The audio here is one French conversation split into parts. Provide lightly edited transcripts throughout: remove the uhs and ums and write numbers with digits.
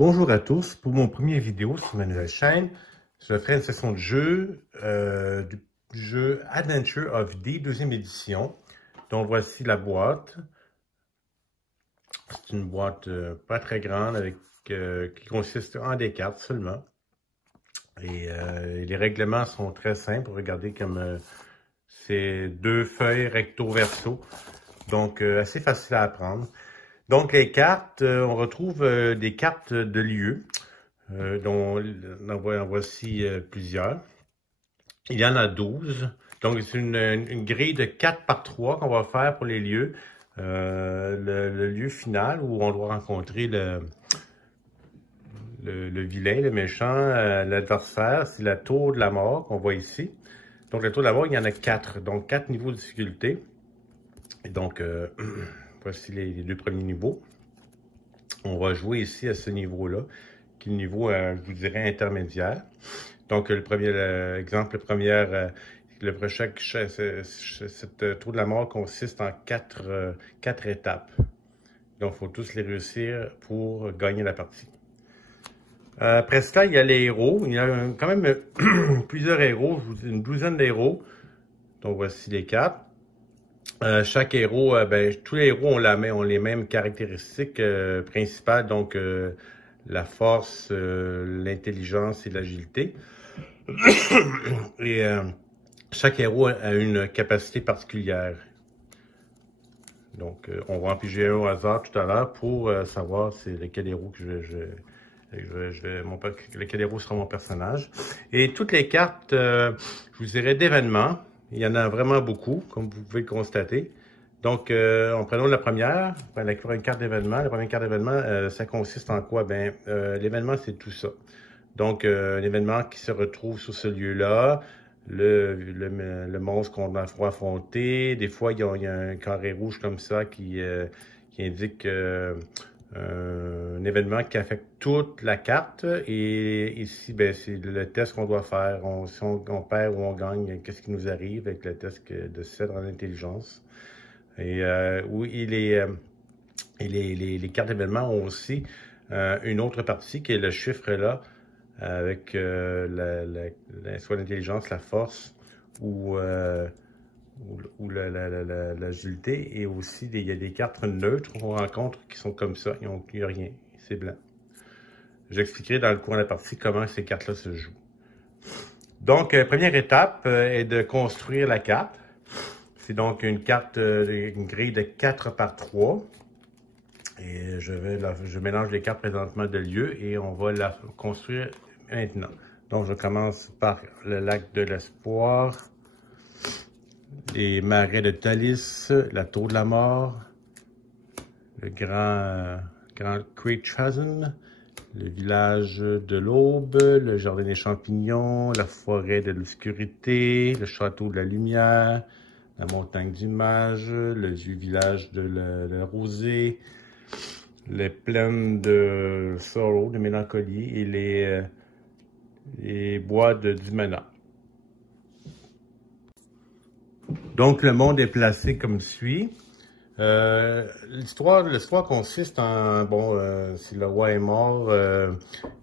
Bonjour à tous, pour mon premier vidéo sur ma nouvelle chaîne, je ferai une session de jeu du jeu Adventure of D, deuxième édition. Donc voici la boîte. C'est une boîte pas très grande qui consiste en des cartes seulement. Et les règlements sont très simples. Regardez comme c'est deux feuilles recto-verso. Donc assez facile à apprendre. Donc les cartes, on retrouve des cartes de lieu. Dont en voici plusieurs. Il y en a 12. Donc, c'est une grille de 4 par 3 qu'on va faire pour les lieux. Le lieu final où on doit rencontrer le vilain, le méchant, l'adversaire, c'est la tour de la mort qu'on voit ici. Donc, la tour de la mort, il y en a 4. Donc, 4 niveaux de difficulté. Et donc, voici les deux premiers niveaux. On va jouer ici à ce niveau-là, qui est le niveau, je vous dirais, intermédiaire. Donc, le premier exemple, cette tour de la mort consiste en quatre étapes. Donc, il faut tous les réussir pour gagner la partie. Après cela, il y a les héros. Il y a quand même plusieurs héros, une douzaine d'héros. Donc, voici les quatre. Chaque héros, tous les héros ont les mêmes caractéristiques principales, donc la force, l'intelligence et l'agilité. Et chaque héros a une capacité particulière. Donc, on va en piger un au hasard tout à l'heure pour savoir c'est lequel héros que lequel héros sera mon personnage. Et toutes les cartes, je vous dirais, d'événements. Il y en a vraiment beaucoup, comme vous pouvez le constater. Donc, en prenant la première, une carte d'événement. La première carte d'événement, ça consiste en quoi? L'événement, c'est tout ça. Donc, un événement qui se retrouve sur ce lieu-là, le monstre qu'on doit affronter. Des fois, il y a un carré rouge comme ça qui indique un événement qui affecte toute la carte. Et ici, c'est le test qu'on doit faire. Si on perd ou on gagne, qu'est-ce qui nous arrive avec le test de cèdre en intelligence. Et les cartes d'événements ont aussi une autre partie qui est le chiffre là, avec soit l'intelligence, la force ou l'agilité. Et aussi, il y a des cartes neutres qu'on rencontre qui sont comme ça. Il n'y a rien. C'est blanc. J'expliquerai dans le cours de la partie comment ces cartes-là se jouent. Donc, première étape est de construire la carte. C'est donc une grille de 4 par 3. Et je mélange les cartes présentement de lieu et on va la construire maintenant. Donc, je commence par le lac de l'espoir, les marais de Thalys, la tour de la mort, le grand Great Chasm, le village de l'aube, le jardin des champignons, la forêt de l'obscurité, le château de la lumière, la montagne du mage, le vieux village de la rosée, les plaines de sorrow, de mélancolie et les bois du mana. Donc, le monde est placé comme suit. L'histoire consiste en, si le roi est mort,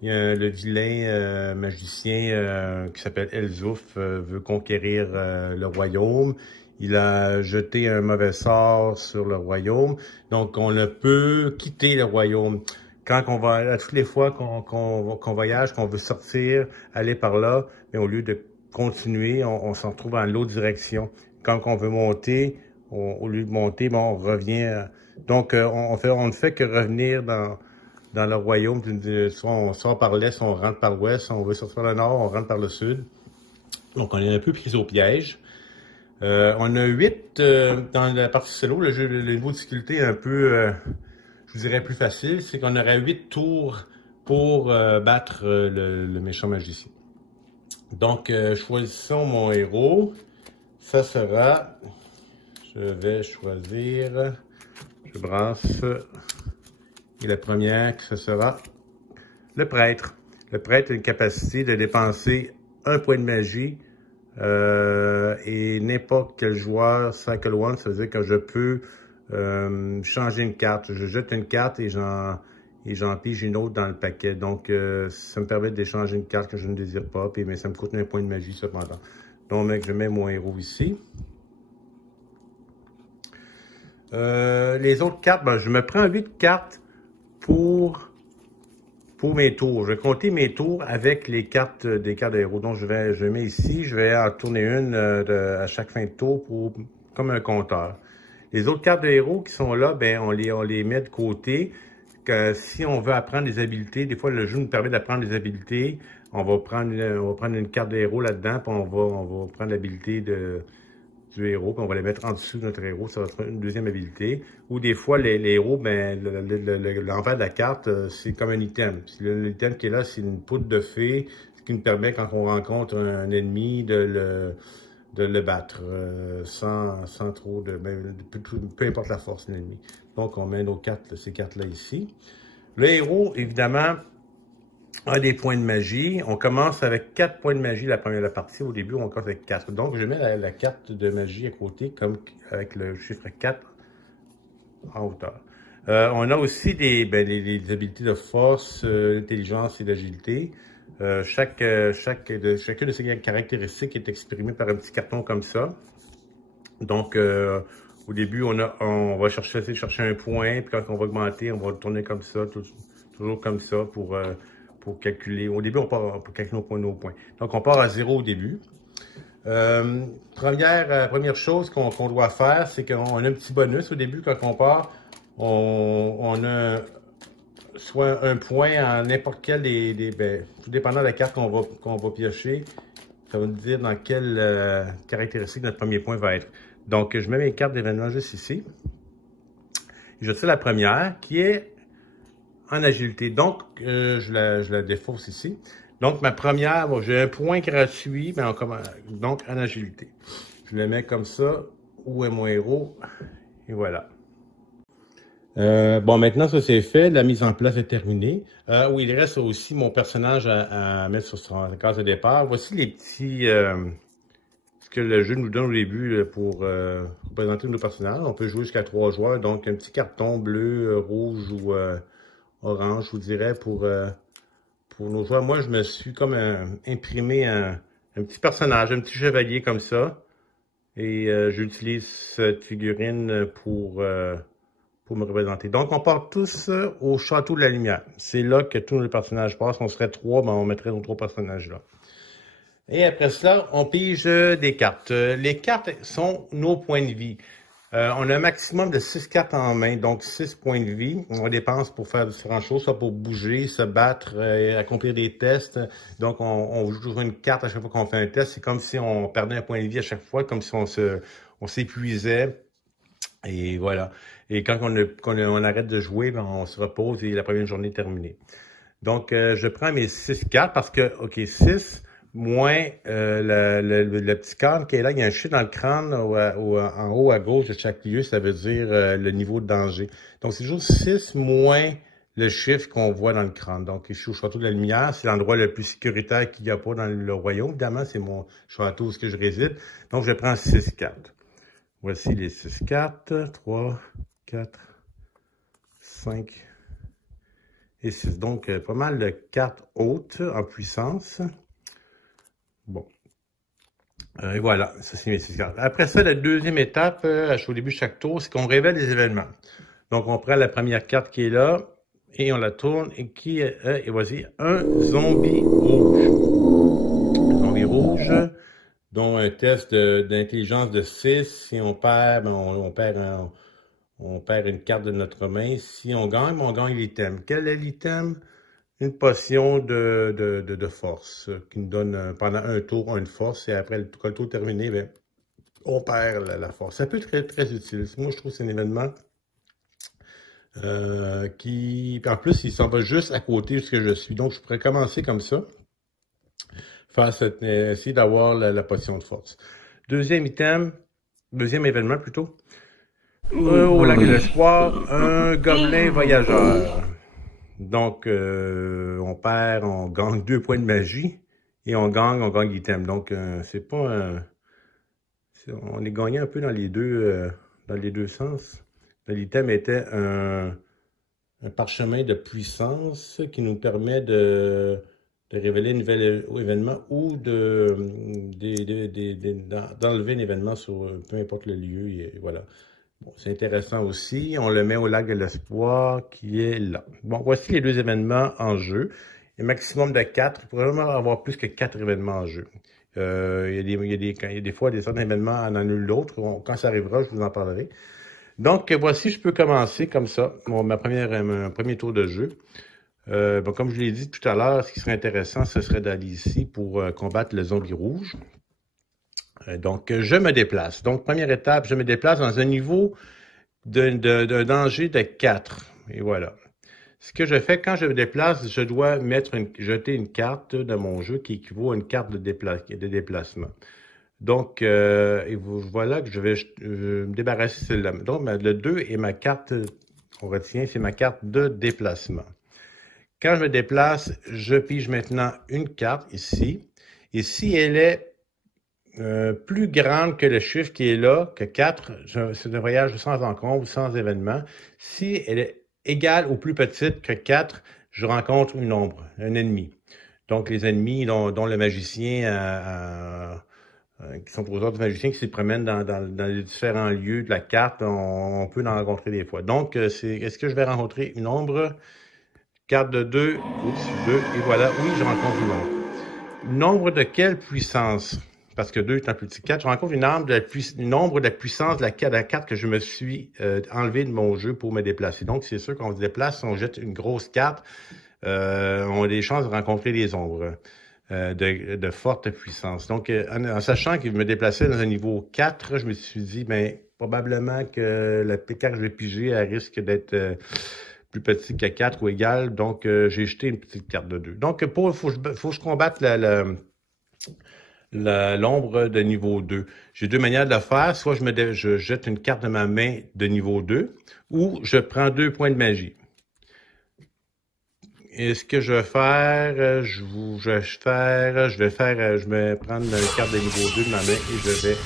il y a le vilain magicien qui s'appelle Elzouf veut conquérir le royaume. Il a jeté un mauvais sort sur le royaume, donc on ne peut quitter le royaume. Quand toutes les fois qu'on voyage, qu'on veut sortir, aller par là, mais au lieu de continuer, on s'en retrouve en l'autre direction. Quand on veut monter, au lieu de monter, on revient. Donc, on ne fait que revenir dans le royaume. Soit on sort par l'est, soit on rentre par l'ouest. Si on veut sortir par le nord, on rentre par le sud. Donc, on est un peu pris au piège. On a 8 dans la partie solo. Le niveau de difficulté est un peu, je vous dirais, plus facile. C'est qu'on aurait 8 tours pour battre le méchant magicien. Donc, choisissons mon héros. Ça sera... Je vais choisir... Je brasse. Et la première, ce sera le prêtre. Le prêtre a une capacité de dépenser 1 point de magie et n'importe quel joueur cycle one, ça veut dire que je peux changer une carte. Je jette une carte et et j'en pige une autre dans le paquet. Donc, ça me permet d'échanger une carte que je ne désire pas, mais ça me coûte un point de magie cependant. Donc, je mets mon héros ici. Les autres cartes, ben, je me prends 8 cartes pour mes tours. Je vais compter mes tours avec les cartes des cartes de héros. Donc, je mets ici, je vais en tourner une à chaque fin de tour comme un compteur. Les autres cartes de héros qui sont là, ben, on les met de côté. Que si on veut apprendre des habiletés, des fois le jeu nous permet d'apprendre des habiletés. On va prendre une carte de héros là-dedans, puis on va prendre l'habilité du héros, puis on va les mettre en dessous de notre héros, ça va être une deuxième habilité. Ou des fois, les héros, ben, l'envers de la carte, c'est comme un item. L'item qui est là, c'est une poudre de fée, ce qui nous permet, quand on rencontre un ennemi, de le battre sans trop de... Ben, peu importe la force de l'ennemi. Donc, on met ces cartes-là ici. Le héros, évidemment, a des points de magie. On commence avec 4 points de magie la première partie. Au début, on commence avec 4. Donc, je mets la carte de magie à côté, comme avec le chiffre 4 en hauteur. On a aussi des habiletés de force, d'intelligence et d'agilité. Chacune de ces caractéristiques est exprimée par un petit carton comme ça. Donc, au début, on va essayer de chercher un point, puis quand on va augmenter, on va tourner comme ça, toujours comme ça pour calculer. Au début, on part pour calculer nos points. Donc, on part à 0 au début. Première chose qu'on doit faire, c'est qu'on a un petit bonus au début quand on part. On a soit un point en n'importe quel tout dépendant de la carte qu'on va piocher, ça va nous dire dans quelle caractéristique notre premier point va être. Donc, je mets mes cartes d'événements juste ici. Je tire la première qui est en agilité. Donc, je la défausse ici. Donc, ma première, bon, j'ai un point gratuit, mais donc en agilité. Je le mets comme ça. Où est mon héros? Et voilà. Bon, maintenant, ça c'est fait. La mise en place est terminée. Oui, il reste aussi mon personnage à mettre sur sa case de départ. Voici les petits... ce que le jeu nous donne au début pour représenter nos personnages. On peut jouer jusqu'à 3 joueurs. Donc, un petit carton bleu, rouge ou orange, je vous dirais, pour nos joueurs. Moi, je me suis comme imprimé un petit personnage, un petit chevalier comme ça. Et j'utilise cette figurine pour me représenter. Donc, on part tous au Château de la Lumière. C'est là que tous les personnages passent. On serait 3, ben on mettrait nos 3 personnages là. Et après cela, on pige des cartes. Les cartes sont nos points de vie. On a un maximum de 6 cartes en main, donc 6 points de vie. On dépense pour faire différentes choses, soit pour bouger, se battre, accomplir des tests. Donc, on joue toujours une carte à chaque fois qu'on fait un test. C'est comme si on perdait un point de vie à chaque fois, comme si on s'épuisait. Et voilà. Et quand on arrête de jouer, ben, on se repose et la première journée est terminée. Donc, je prends mes 6 cartes parce que, OK, 6 moins le petit crâne qui est là. Il y a un chiffre dans le crâne en haut à gauche de chaque lieu. Ça veut dire le niveau de danger. Donc, c'est toujours 6 moins le chiffre qu'on voit dans le crâne. Donc, je suis au Château de la Lumière. C'est l'endroit le plus sécuritaire qu'il n'y a pas dans le royaume. Évidemment, c'est mon château où je réside. Donc, je prends 6 cartes. Voici les 6 cartes. 3, 4, 5 et 6. Donc, pas mal de cartes hautes en puissance. Bon. Et voilà, ça c'est mes 6 cartes. Après ça, la deuxième étape, au début de chaque tour, c'est qu'on révèle les événements. Donc, on prend la première carte qui est là, et on la tourne, et et voici un zombie rouge. Un zombie rouge, dont un test d'intelligence de 6. Si on perd, ben, on perd une carte de notre main. Si on gagne l'item. Quel est l'item? Une potion de force qui nous donne pendant un tour une force et après quand le tour est terminé, ben, on perd la force. Ça peut être très, très utile. Moi, je trouve que c'est un événement qui... En plus, il s'en va juste à côté de ce que je suis. Donc, je pourrais commencer comme ça. Essayer d'avoir la potion de force. Deuxième événement plutôt. Au lac de l'espoir, un gobelin voyageur. Donc, on gagne 2 points de magie et on gagne l'item. Donc, c'est pas on est gagné un peu dans les deux sens. L'item était un parchemin de puissance qui nous permet de révéler un nouvel événement ou d'enlever un événement sur peu importe le lieu. Et voilà. Bon, c'est intéressant aussi. On le met au lac de l'espoir qui est là. Bon, voici les deux événements en jeu. Un maximum de 4. Il pourrait vraiment avoir plus que 4 événements en jeu. Il y a des fois, certains événements en annulent d'autres. Quand ça arrivera, je vous en parlerai. Donc, voici, je peux commencer comme ça, mon premier tour de jeu. Bon, comme je l'ai dit tout à l'heure, ce qui serait intéressant, ce serait d'aller ici pour combattre le zombie rouge. Donc, je me déplace. Donc, première étape, je me déplace dans un niveau de danger de 4. Et voilà. Ce que je fais, quand je me déplace, je dois jeter une carte de mon jeu qui équivaut à une carte de déplacement. Donc, voilà que je vais me débarrasser de celle-là. Donc, le 2 est ma carte, on retient, c'est ma carte de déplacement. Quand je me déplace, je pige maintenant une carte ici. Et si elle est plus grande que le chiffre qui est là, que 4, c'est un voyage sans encombre, sans événement. Si elle est égale ou plus petite que 4, je rencontre une ombre, un ennemi. Donc, les ennemis dont le magicien, qui sont aux autres magiciens qui se promènent dans les différents lieux de la carte, on peut en rencontrer des fois. Donc, est-ce que je vais rencontrer une ombre? Carte de 2, oups, 2, et voilà, oui, je rencontre une ombre. Une ombre de quelle puissance? Parce que 2 est un plus petit 4, je rencontre une ombre de la puissance de la carte que je me suis enlevée de mon jeu pour me déplacer. Donc, c'est sûr qu'on se déplace, on jette une grosse carte, on a des chances de rencontrer des ombres de forte puissance. Donc, en sachant qu'il me déplaçait dans un niveau 4, je me suis dit, ben probablement que la carte que je vais piger, elle risque d'être plus petit que 4 ou égal. Donc, j'ai jeté une petite carte de 2. Donc, faut que je combatte l'ombre de niveau 2. J'ai deux manières de le faire. Soit je jette une carte de ma main de niveau 2 ou je prends 2 points de magie. Et ce que je vais faire, je vais prendre une carte de niveau 2 de ma main et je vais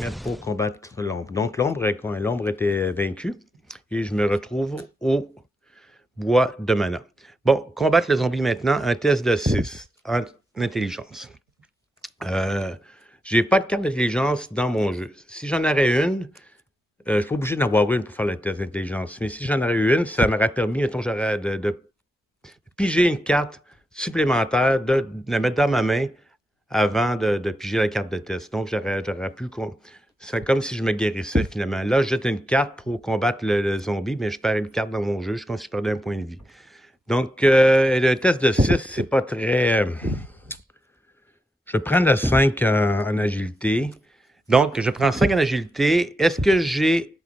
la mettre pour combattre l'ombre. Donc, l'ombre était vaincue et je me retrouve au bois de mana. Bon, combattre le zombie maintenant, un test de 6 en intelligence. J'ai pas de carte d'intelligence dans mon jeu. Si j'en aurais une, je suis pas obligé d'en avoir une pour faire le test d'intelligence. Mais si j'en aurais eu une, ça m'aurait permis, mettons, de piger une carte supplémentaire, de la mettre dans ma main avant de piger la carte de test. Donc, j'aurais pu... C'est comme si je me guérissais finalement. Là, je jette une carte pour combattre le zombie, mais je perds une carte dans mon jeu. Je comme si je perdais un point de vie. Donc, le test de 6, c'est pas très... je vais prendre le 5 en agilité. Donc, je prends 5 en agilité. Est-ce que j'ai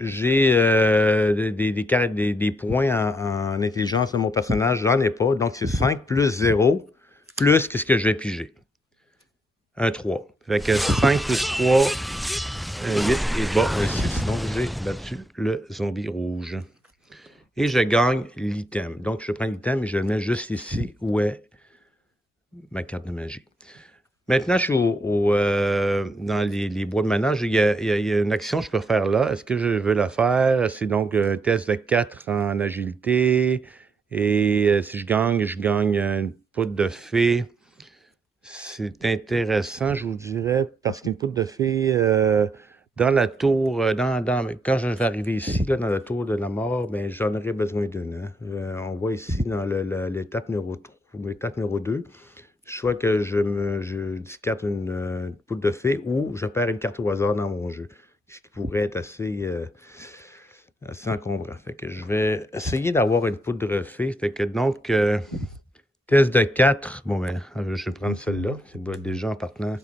des points en intelligence de mon personnage? J'en ai pas. Donc, c'est 5 plus 0 plus qu'est-ce que je vais piger? Un 3. Fait que 5 plus 3, un 8 et bas, un 6. Donc, j'ai battu le zombie rouge. Et je gagne l'item. Donc, je prends l'item et je le mets juste ici où est ma carte de magie. Maintenant, je suis dans les bois de mana. Il y a une action que je peux faire là. Est-ce que je veux la faire? C'est donc un test de 4 en agilité. Et si je gagne une poudre de fée. C'est intéressant, je vous dirais, parce qu'une poudre de fée, dans la tour, quand je vais arriver ici, là, dans la tour de la mort, ben, j'en aurais besoin d'une. Hein. On voit ici dans l'étape numéro 2, soit que je discarte une poudre de fée ou je perds une carte au hasard dans mon jeu, ce qui pourrait être assez encombrant. Fait que je vais essayer d'avoir une poudre de fée. Fait que donc, test de 4, bon ben, je vais prendre celle-là. Déjà en partant,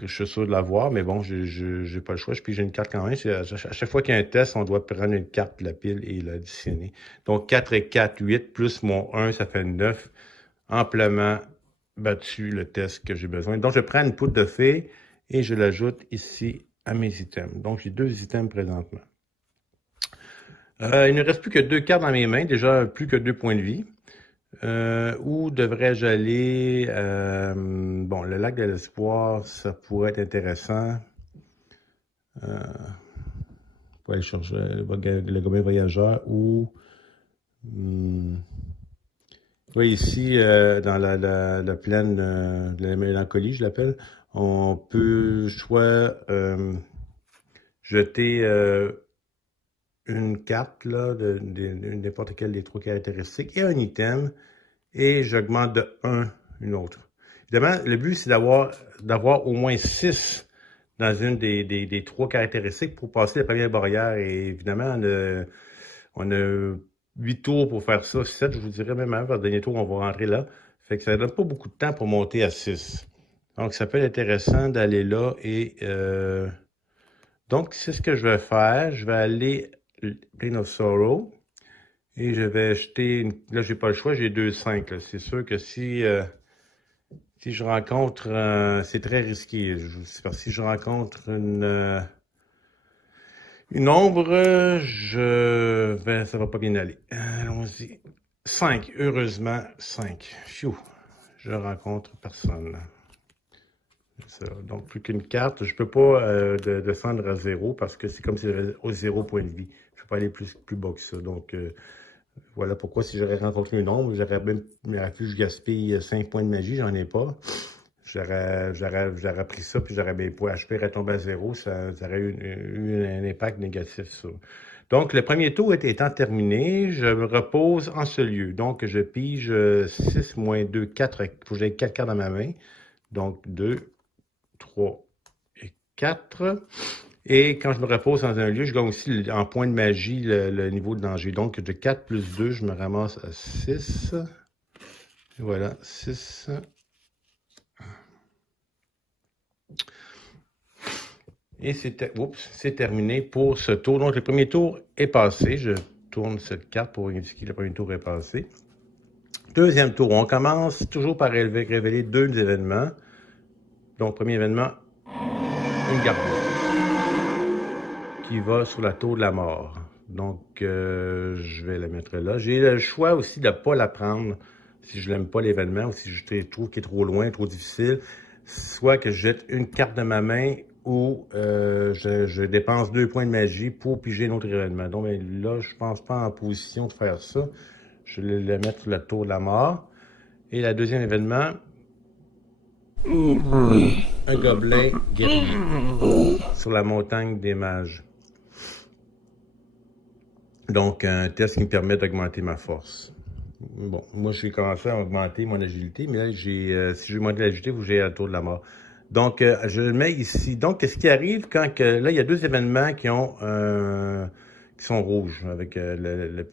je suis sûr de l'avoir, mais bon, j'ai pas le choix. Puis j'ai une carte quand même. À chaque fois qu'il y a un test, on doit prendre une carte de la pile et l'additionner. Donc 4 et 4, 8, plus mon 1, ça fait 9. Amplement battu le test que j'ai besoin. Donc je prends une poudre de fée et je l'ajoute ici à mes items. Donc j'ai 2 items présentement. Il ne reste plus que 2 cartes dans mes mains, déjà plus que 2 points de vie. Où devrais-je aller? Bon, le lac de l'espoir, ça pourrait être intéressant. pour aller chercher le gobelin voyageur ou... oui, ici, dans la plaine de la mélancolie, je l'appelle, on peut soit jeter une carte là, de n'importe quel des trois caractéristiques et un item, et j'augmente de 1 une autre. Évidemment, le but, c'est d'avoir au moins 6 dans une des trois caractéristiques pour passer la première barrière. Et évidemment, on a 8 tours pour faire ça, 7, je vous dirais même, vers le dernier tour, on va rentrer là. Fait que ça ne donne pas beaucoup de temps pour monter à 6. Donc, ça peut être intéressant d'aller là et... donc, c'est ce que je vais faire. Je vais aller Plane of Sorrow et je vais jeter... Là, j'ai pas le choix, j'ai 2-5. C'est sûr que si je rencontre... c'est très risqué. Parce que si je rencontre une ombre, ça va pas bien aller. Allons-y. 5, heureusement, 5. Phew, je rencontre personne. Ça. Donc, plus qu'une carte. Je peux pas descendre à 0 parce que c'est comme si j'avais au 0 point de vie. Je peux pas aller plus bas que ça. Donc, voilà pourquoi si j'aurais rencontré une ombre, j'aurais même pu je gaspille 5 points de magie, j'en ai pas. J'aurais pris ça, puis mes points HP retombés à 0, ça aurait eu un impact négatif sur. Donc, le premier tour étant terminé, je me repose en ce lieu. Donc, je pige 6 moins 2, 4. Il faut que j'aie 4 cartes dans ma main. Donc, 2, 3 et 4. Et quand je me repose dans un lieu, je gagne aussi en points de magie le niveau de danger. Donc, de 4 plus 2, je me ramasse à 6. Et voilà, 6. Et c'est terminé pour ce tour. Donc, le premier tour est passé. Je tourne cette carte pour indiquer que le premier tour est passé. Deuxième tour, on commence toujours par révéler 2 événements. Donc, premier événement, une gargouille qui va sur la tour de la mort. Donc, je vais la mettre là. J'ai le choix aussi de ne pas la prendre si je n'aime pas l'événement ou si je trouve qu'il est trop loin, trop difficile. Soit que je jette une carte de ma main ou je dépense 2 points de magie pour piger un autre événement. Donc, là, je ne pense pas en position de faire ça. Je vais le mettre sur la tour de la mort. Et le deuxième événement, un gobelin guerrier sur la montagne des mages. Donc, un test qui me permet d'augmenter ma force. Bon, moi, j'ai commencé à augmenter mon agilité, mais là, si je veux augmenter l'agilité, il faut que j'aille à la tour de la mort. Donc, je le mets ici. Donc, qu'est-ce qui arrive quand là, il y a 2 événements qui sont rouges.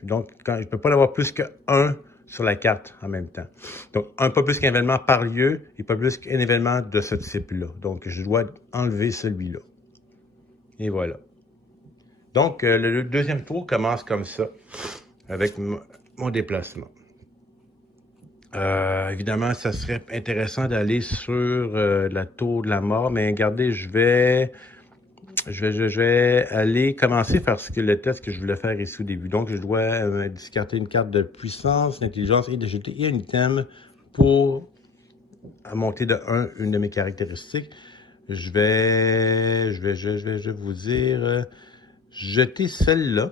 Donc, quand je ne peux pas avoir plus qu'un sur la carte en même temps. Donc, pas plus qu'un événement par lieu et pas plus qu'un événement de ce type-là. Donc, je dois enlever celui-là. Et voilà. Donc, le deuxième tour commence comme ça, avec mon déplacement. Évidemment, ça serait intéressant d'aller sur la tour de la mort, mais regardez, je vais aller commencer par le test que je voulais faire ici au début. Donc, je dois discarter une carte de puissance, d'intelligence et d'agilité et un item pour monter de 1 une de mes caractéristiques. Je vais vous dire, jeter celle-là.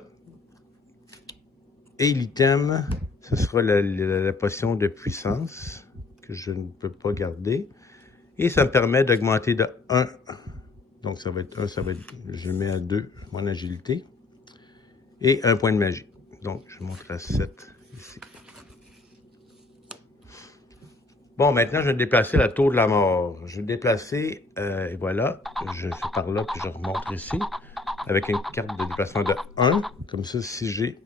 Et l'item, ce sera la potion de puissance que je ne peux pas garder. Et ça me permet d'augmenter de 1. Donc, ça va être 1, je le mets à 2, mon agilité. Et 1 point de magie. Donc, je monte à 7 ici. Bon, maintenant, je vais déplacer la tour de la mort. Je vais déplacer, et voilà, je fais par là, puis je remonte ici, avec une carte de déplacement de 1. Comme ça, si j'ai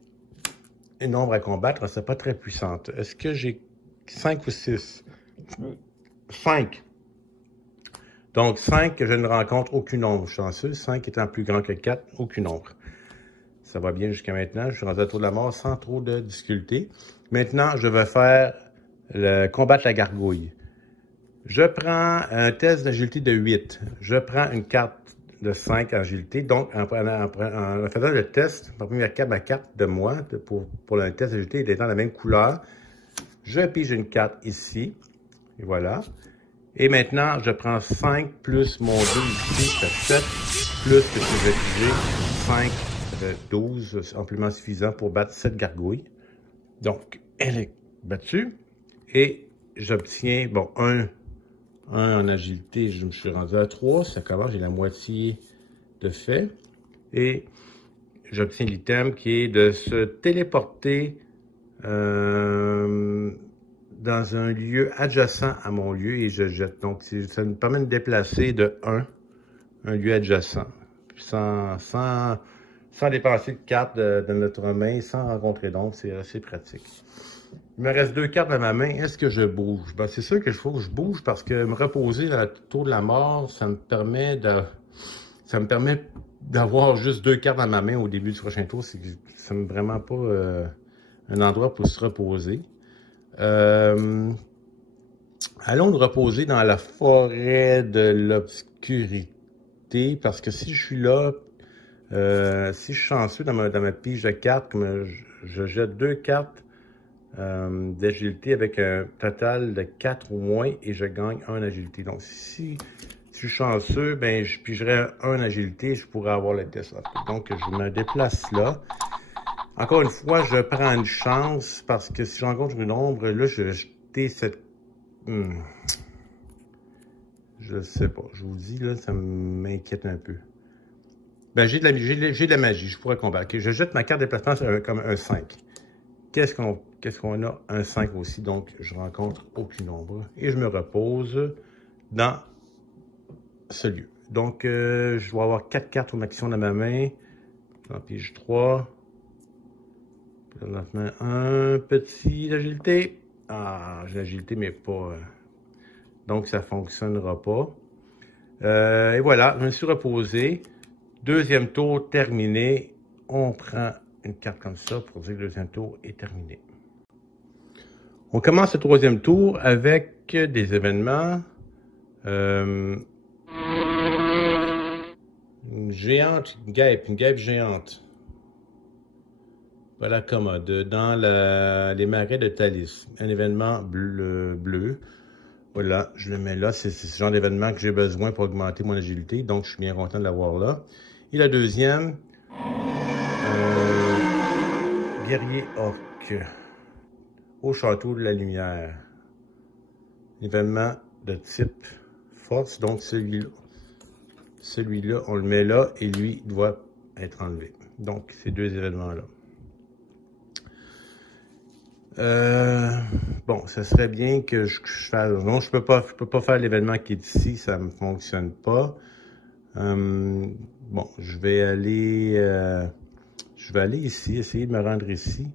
une ombre à combattre, c'est pas très puissante. Est-ce que j'ai 5 ou 6? 5. Donc, 5, je ne rencontre aucune ombre chanceuse. 5 étant plus grand que 4, aucune ombre. Ça va bien jusqu'à maintenant. Je suis rendu à la tour de la mort sans trop de difficultés. Maintenant, je vais faire combattre la gargouille. Je prends un test d'agilité de 8. Je prends une carte de 5 en agilité. Donc, en faisant le test, ma première carte, ma carte de moi, pour le test d'agilité, il est dans la même couleur. Je pige une carte ici. Et voilà. Et maintenant, je prends 5 plus mon 2 ici, ça fait 7, plus que je vais piger 5 fait 12, amplement suffisant pour battre 7 gargouilles. Donc, elle est battue. Et j'obtiens, bon, un en agilité, je me suis rendu à 3. Ça commence, j'ai la moitié de fait. Et j'obtiens l'item qui est de se téléporter dans un lieu adjacent à mon lieu et je jette. Donc, ça me permet de déplacer de un lieu adjacent. Sans dépenser de cartes de notre main, sans rencontrer d'ombre, c'est assez pratique. Il me reste 2 cartes dans ma main. Est-ce que je bouge? Ben, c'est sûr qu'il faut que je bouge parce que me reposer dans le tour de la mort, ça me permet d'avoir juste 2 cartes dans ma main au début du prochain tour. Ça me vraiment pas un endroit pour se reposer. Allons nous reposer dans la forêt de l'obscurité parce que si je suis là, si je suis chanceux dans ma pige de cartes, comme je jette 2 cartes d'agilité avec un total de 4 ou moins et je gagne 1 agilité. Donc, si je suis chanceux, ben, je pigerais 1 agilité et je pourrais avoir le test. Donc, je me déplace là. Encore une fois, je prends une chance parce que si je rencontre une ombre, là, je vais jeter cette... Je sais pas. Je vous dis, là, ça m'inquiète un peu. Ben, j'ai de la magie. Je pourrais combattre. Okay, je jette ma carte de déplacement comme un 5. Qu'est-ce qu'on a? Un 5 aussi, donc je rencontre aucune ombre. Et je me repose dans ce lieu. Donc, je dois avoir 4 cartes au maximum dans ma main. J'en pige 3. Maintenant, un petit agilité. Ah, j'ai l'agilité, mais pas... donc, ça ne fonctionnera pas. Et voilà, je me suis reposé. Deuxième tour terminé. On prend une carte comme ça pour dire que le deuxième tour est terminé. On commence le troisième tour avec des événements. Une géante, une guêpe géante. Voilà, commode. Dans les marais de Thalys. Un événement bleu. Voilà, je le mets là. C'est ce genre d'événement que j'ai besoin pour augmenter mon agilité. Donc, je suis bien content de l'avoir là. Et la deuxième, guerrier orc. Au château de la lumière. Événement de type force. Donc, celui-là, on le met là et lui doit être enlevé. Donc, ces deux événements-là. Bon, ça serait bien que je fasse... Non, je peux pas faire l'événement qui est ici, ça ne fonctionne pas. Bon, je vais aller ici, essayer de me rendre ici.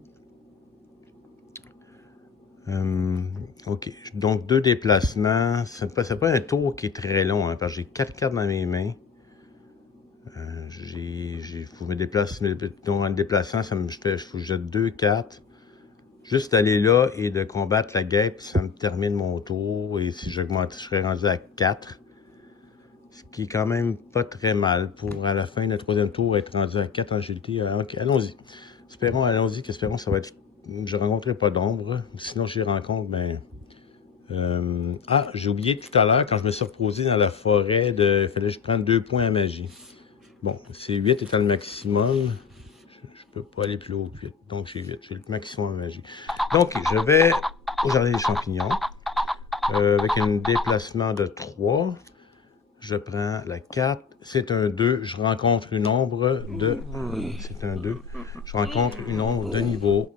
OK, donc 2 déplacements. C'est pas un tour qui est très long, hein, parce que j'ai 4 cartes dans mes mains. Faut me déplacer, donc en me déplaçant, faut que je jette 2 cartes. Juste aller là et de combattre la guêpe, ça me termine mon tour. Et si j'augmente, je serais rendu à 4. Ce qui est quand même pas très mal pour à la fin de notre troisième tour être rendu à 4 en agilité. OK, allons-y. Allons-y, qu'espérons ça va être... Je ne rencontrerai pas d'ombre. Sinon, j'y rencontre, ben... j'ai oublié tout à l'heure, quand je me suis reposé dans la forêt, il fallait que je prenne 2 points à magie. Bon, c'est 8 étant le maximum. Je peux pas aller plus haut que 8. Donc, j'ai 8. J'ai le maximum à magie. Donc, je vais au jardin des champignons. Avec un déplacement de 3. Je prends la 4. C'est un 2. Je rencontre une ombre de... C'est un 2. Je rencontre une ombre de niveau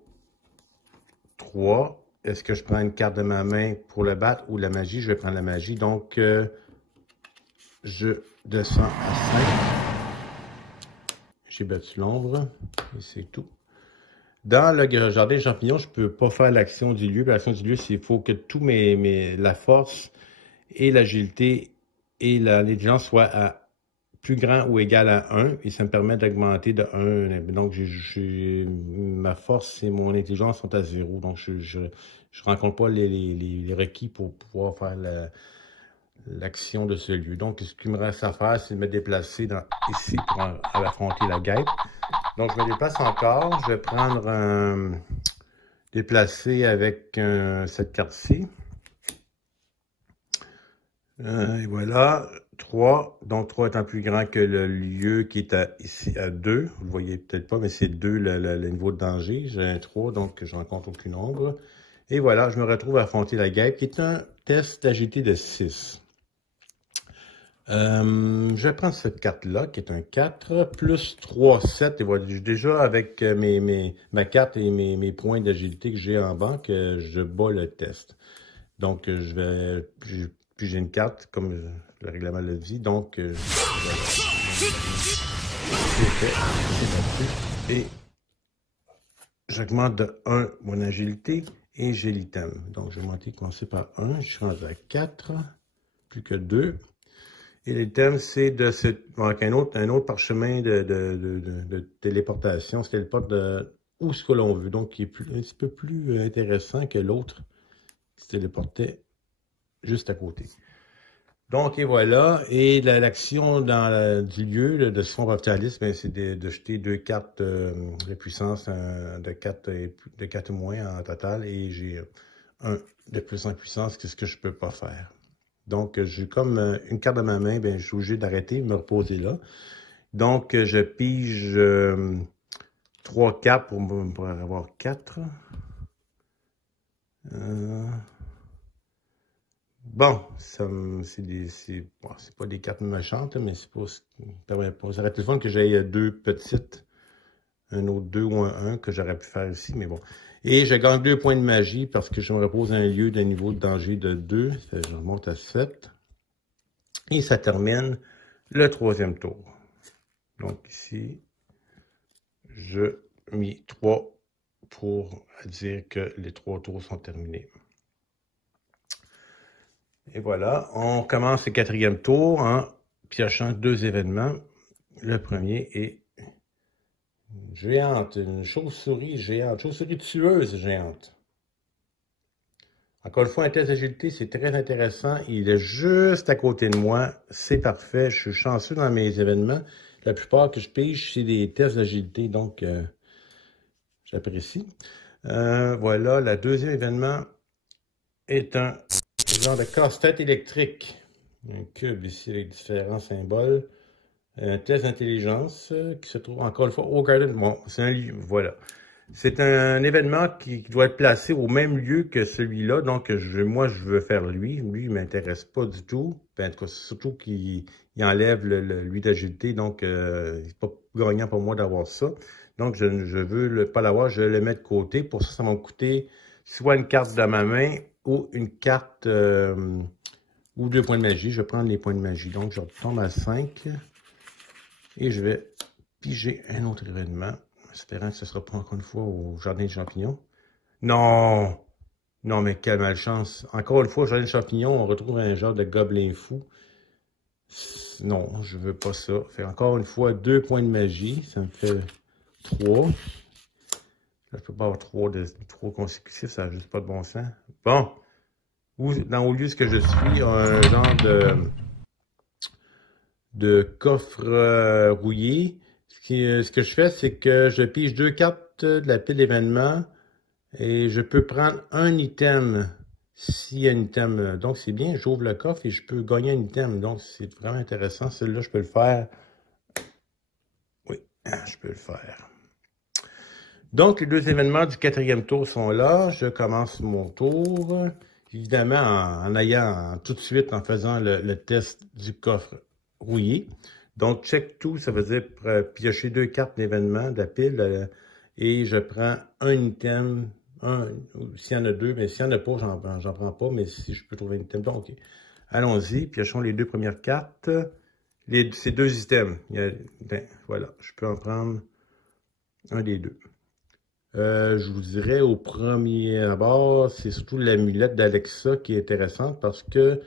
3. Est-ce que je prends une carte de ma main pour le battre ou la magie? Je vais prendre la magie. Donc, je descends à 5. J'ai battu l'ombre. Et c'est tout. Dans le jardin des champignons, je ne peux pas faire l'action du lieu. L'action du lieu, c'est qu'il faut que tout la force et l'agilité et l'intelligence soient à plus grand ou égal à 1. Et ça me permet d'augmenter de 1. Donc, ma force et mon intelligence sont à 0. Donc, je ne rencontre pas les requis pour pouvoir faire l'action de ce lieu. Donc, ce qui me reste à faire, c'est de me déplacer ici pour affronter la guêpe. Donc, je me déplace encore. Je vais prendre déplacer avec cette carte-ci. Et voilà. 3. Donc, 3 étant plus grand que le lieu qui est ici à 2. Vous le voyez peut-être pas, mais c'est 2 le niveau de danger. J'ai un 3, donc je rencontre aucune ombre. Et voilà, je me retrouve à affronter la guêpe, qui est un test d'agilité de 6. Je vais prendre cette carte-là, qui est un 4, plus 3, 7. Et voilà, déjà avec ma carte et mes points d'agilité que j'ai en banque, je bats le test. Donc, puis j'ai une carte, comme le règlement le dit, donc c'est fait, c'est battu. Et j'augmente de 1 mon agilité et j'ai l'item. Donc, je vais commencer par 1, je suis rendu à 4, plus que 2. Et l'item, c'est de un autre parchemin de téléportation. Se téléporte où ce que l'on veut. Donc, qui est un petit peu plus intéressant que l'autre qui se téléportait juste à côté. Donc, et voilà. Et l'action du lieu de ce fonds capitalisme, c'est de jeter 2 cartes de puissance de 4 ou moins en total. Et j'ai 1 de plus en puissance, que ce que je peux pas faire. Donc, j'ai comme une carte dans ma main, bien, je suis obligé d'arrêter, de me reposer là. Donc, je pige 3 cartes pour avoir 4. Bon, c'est pas des cartes méchantes, mais c'est pas, ça aurait été le fun que j'aille 2 petites, un autre 2 ou un 1 que j'aurais pu faire ici, mais bon. Et je gagne 2 points de magie parce que je me repose à un lieu d'un niveau de danger de 2. Je remonte à 7. Et ça termine le 3e tour. Donc ici, je mis 3 pour dire que les 3 tours sont terminés. Et voilà, on commence le 4e tour en piochant 2 événements. Le premier est géante, une chauve-souris géante, chauve-souris tueuse géante. Encore une fois, un test d'agilité, c'est très intéressant. Il est juste à côté de moi. C'est parfait. Je suis chanceux dans mes événements. La plupart que je pige, c'est des tests d'agilité, donc j'apprécie. Voilà, le 2e événement est un genre de casse-tête électrique. Un cube ici avec différents symboles. Un test d'intelligence qui se trouve encore une fois au Garden. Bon, c'est un lieu, voilà. C'est un événement qui doit être placé au même lieu que celui-là. Donc, moi, je veux faire lui. Lui, il ne m'intéresse pas du tout. En tout cas, surtout qu'il enlève lui d'agilité. Donc, c'est pas gagnant pour moi d'avoir ça. Donc, je veux pas l'avoir. Je le mets de côté. Pour ça, ça va me coûter soit une carte de ma main ou une carte ou 2 points de magie. Je vais prendre les points de magie. Donc, je retombe à 5. Et je vais piger un autre événement. Espérant que ce ne sera pas encore une fois au Jardin des champignons. Non! Non, mais quelle malchance. Encore une fois, au Jardin des champignons, on retrouve un genre de gobelin fou. Non, je veux pas ça. Fait encore une fois 2 points de magie. Ça me fait 3. Là, je peux pas avoir 3 consécutifs, ça n'a juste pas de bon sens. Bon. Au lieu de ce que je suis, un genre de coffre rouillé. Ce que je fais, c'est que je pige 2 cartes de la pile d'événements et je peux prendre un item s'il y a un item. Donc, c'est bien, j'ouvre le coffre et je peux gagner un item. Donc, c'est vraiment intéressant. Celui-là, je peux le faire. Oui, je peux le faire. Donc, les 2 événements du 4e tour sont là. Je commence mon tour. Évidemment, en ayant tout de suite, en faisant le test du coffre rouillé. Donc, check tout, ça veut dire piocher 2 cartes d'événements de la pile et je prends un item, s'il y en a 2, mais s'il n'y en a pas, j'en prends pas, mais si je peux trouver un item, donc, ok. Allons-y, piochons les 2 premières cartes. Ces 2 items, voilà, je peux en prendre un des 2. Je vous dirais au premier abord, c'est surtout l'amulette d'Alexa qui est intéressante parce que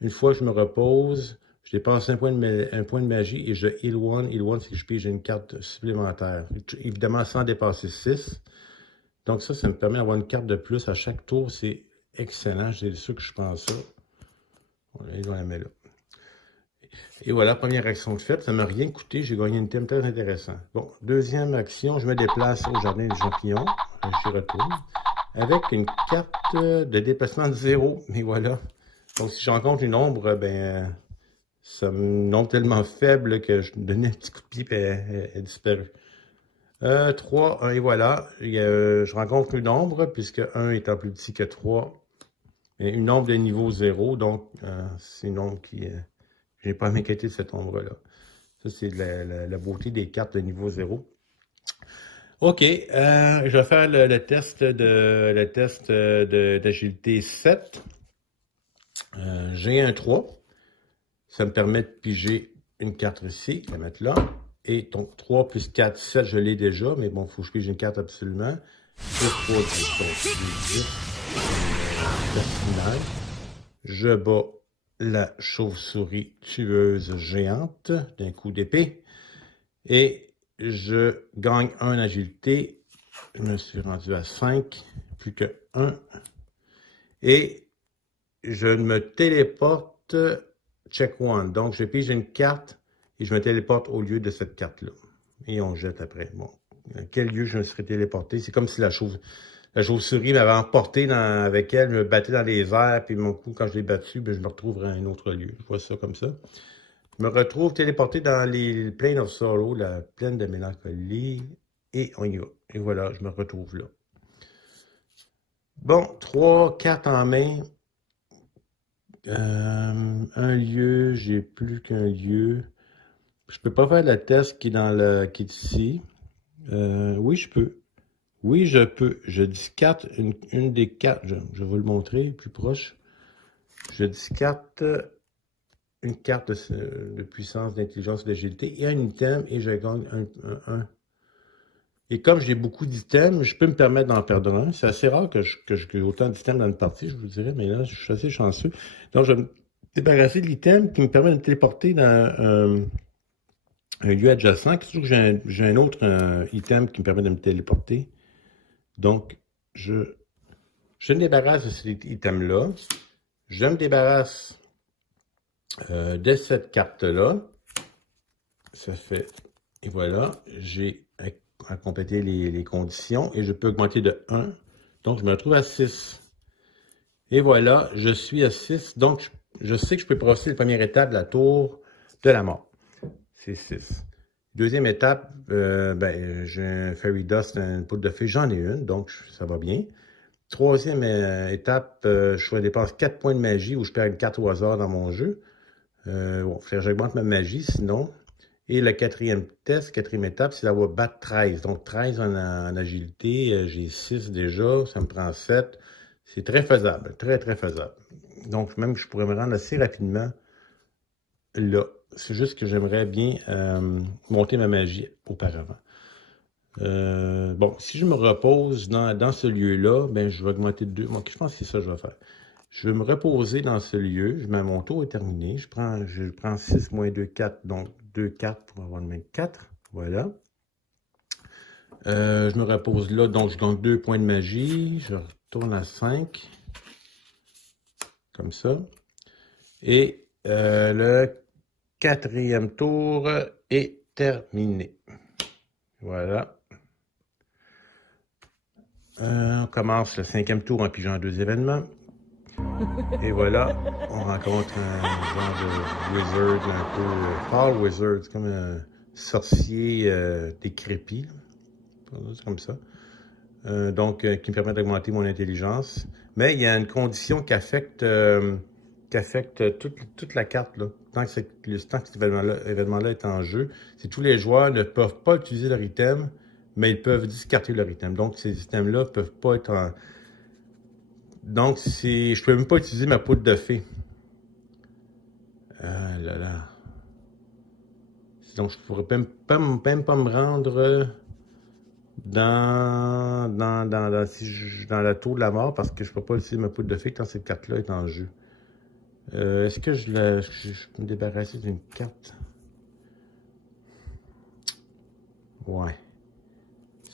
une fois que je me repose, je dépense un point de magie et je heal one. Heal one, c'est que je pige une carte supplémentaire. Évidemment, sans dépasser 6. Donc ça me permet d'avoir une carte de plus à chaque tour. C'est excellent. J'ai sûr que je prends ça. On la met là. Et voilà, première action de faite. Ça ne m'a rien coûté. J'ai gagné un item très intéressant. Bon, deuxième action, je me déplace au Jardin des champignons. J'y retourne. Avec une carte de déplacement de 0. Mais voilà. Donc, si je rencontre une ombre, ben... Ça me nombre tellement faible là, que je lui donnais un petit coup de pied et elle est disparue. 3, et voilà. Je rencontre une ombre, puisque 1 étant plus petit que 3. Et une ombre de niveau 0, donc c'est une ombre qui... je n'ai pas à m'inquiéter de cette ombre-là. Ça, c'est la beauté des cartes de niveau 0. OK, je vais faire le test d'agilité 7. J'ai un 3. Ça me permet de piger une carte ici, la mettre là. Et donc 3 plus 4, 7, je l'ai déjà, mais bon, il faut que je pige une carte absolument. Plus 3, 10, donc 10. Je bats la chauve-souris tueuse géante d'un coup d'épée. Et je gagne 1 agilité. Je me suis rendu à 5, plus que 1. Et je me téléporte check one. Donc, je pige une carte et je me téléporte au lieu de cette carte-là. Et on jette après. Bon, à quel lieu je me serais téléporté? C'est comme si la chauve-souris m'avait emporté avec elle, me battait dans les airs, puis mon coup, quand je l'ai battu, ben, je me retrouverai à un autre lieu. Je vois ça comme ça. Je me retrouve téléporté dans les Plains of Sorrow, la plaine de mélancolie, et on y va. Et voilà, je me retrouve là. Bon, 3 cartes en main. Un lieu, j'ai plus qu'un lieu. Je peux pas faire le test qui est ici. Oui, je peux. Oui, je peux. Je discarte une des cartes. Je vais le montrer plus proche. Je discarte une carte de puissance, d'intelligence, d'agilité et un item et je gagne un. Et comme j'ai beaucoup d'items, je peux me permettre d'en perdre un. C'est assez rare que j'ai autant d'items dans une partie, je vous dirais, mais là, je suis assez chanceux. Donc, je vais me débarrasser de l'item qui me permet de me téléporter dans un lieu adjacent. Surtout que j'ai un autre item qui me permet de me téléporter. Donc, je me débarrasse de cet item-là. Je me débarrasse de cette carte-là. Ça fait... Et voilà, j'ai à compléter les conditions et je peux augmenter de 1. Donc, je me retrouve à 6. Et voilà, je suis à 6. Donc, je sais que je peux passer la première étape de la tour de la mort. C'est 6. Deuxième étape, j'ai un Fairy Dust, une poudre de fée. J'en ai une, donc ça va bien. Troisième étape, je dépense 4 points de magie où je perds une carte au hasard dans mon jeu. Bon, j'augmente ma magie, sinon... Et le quatrième test, quatrième étape, c'est d'avoir battre 13. Donc 13 en agilité, j'ai 6 déjà, ça me prend 7. C'est très faisable, très très faisable. Donc même que je pourrais me rendre assez rapidement là. C'est juste que j'aimerais bien monter ma magie auparavant. Bon, si je me repose dans ce lieu-là, ben je vais augmenter de 2. Bon, je pense que c'est ça que je vais faire. Je vais me reposer dans ce lieu. Mon tour est terminé. Je prends 6 moins 2, 4. Donc, 2 cartes pour avoir une main de 4. Voilà. Je me repose là. Donc, je gagne 2 points de magie. Je retourne à 5. Comme ça. Et le quatrième tour est terminé. Voilà. On commence le 5e tour en pigeant 2 événements. Et voilà, on rencontre un genre de wizard, un peu Fall Wizard, c'est comme un sorcier décrépit, c'est comme ça. Donc, qui me permet d'augmenter mon intelligence. Mais il y a une condition qui affecte toute la carte, là. Tant que cet événement-là est en jeu, c'est tous les joueurs ne peuvent pas utiliser leur item, mais ils peuvent discarter leur item. Donc, ces items-là ne peuvent pas être en... Donc, je ne peux même pas utiliser ma poudre de fée. Ah là là. Donc, je ne pourrais même pas me rendre dans la tour de la mort parce que je ne peux pas utiliser ma poudre de fée quand cette carte-là est en jeu. Est-ce que je peux me débarrasser d'une carte? Ouais.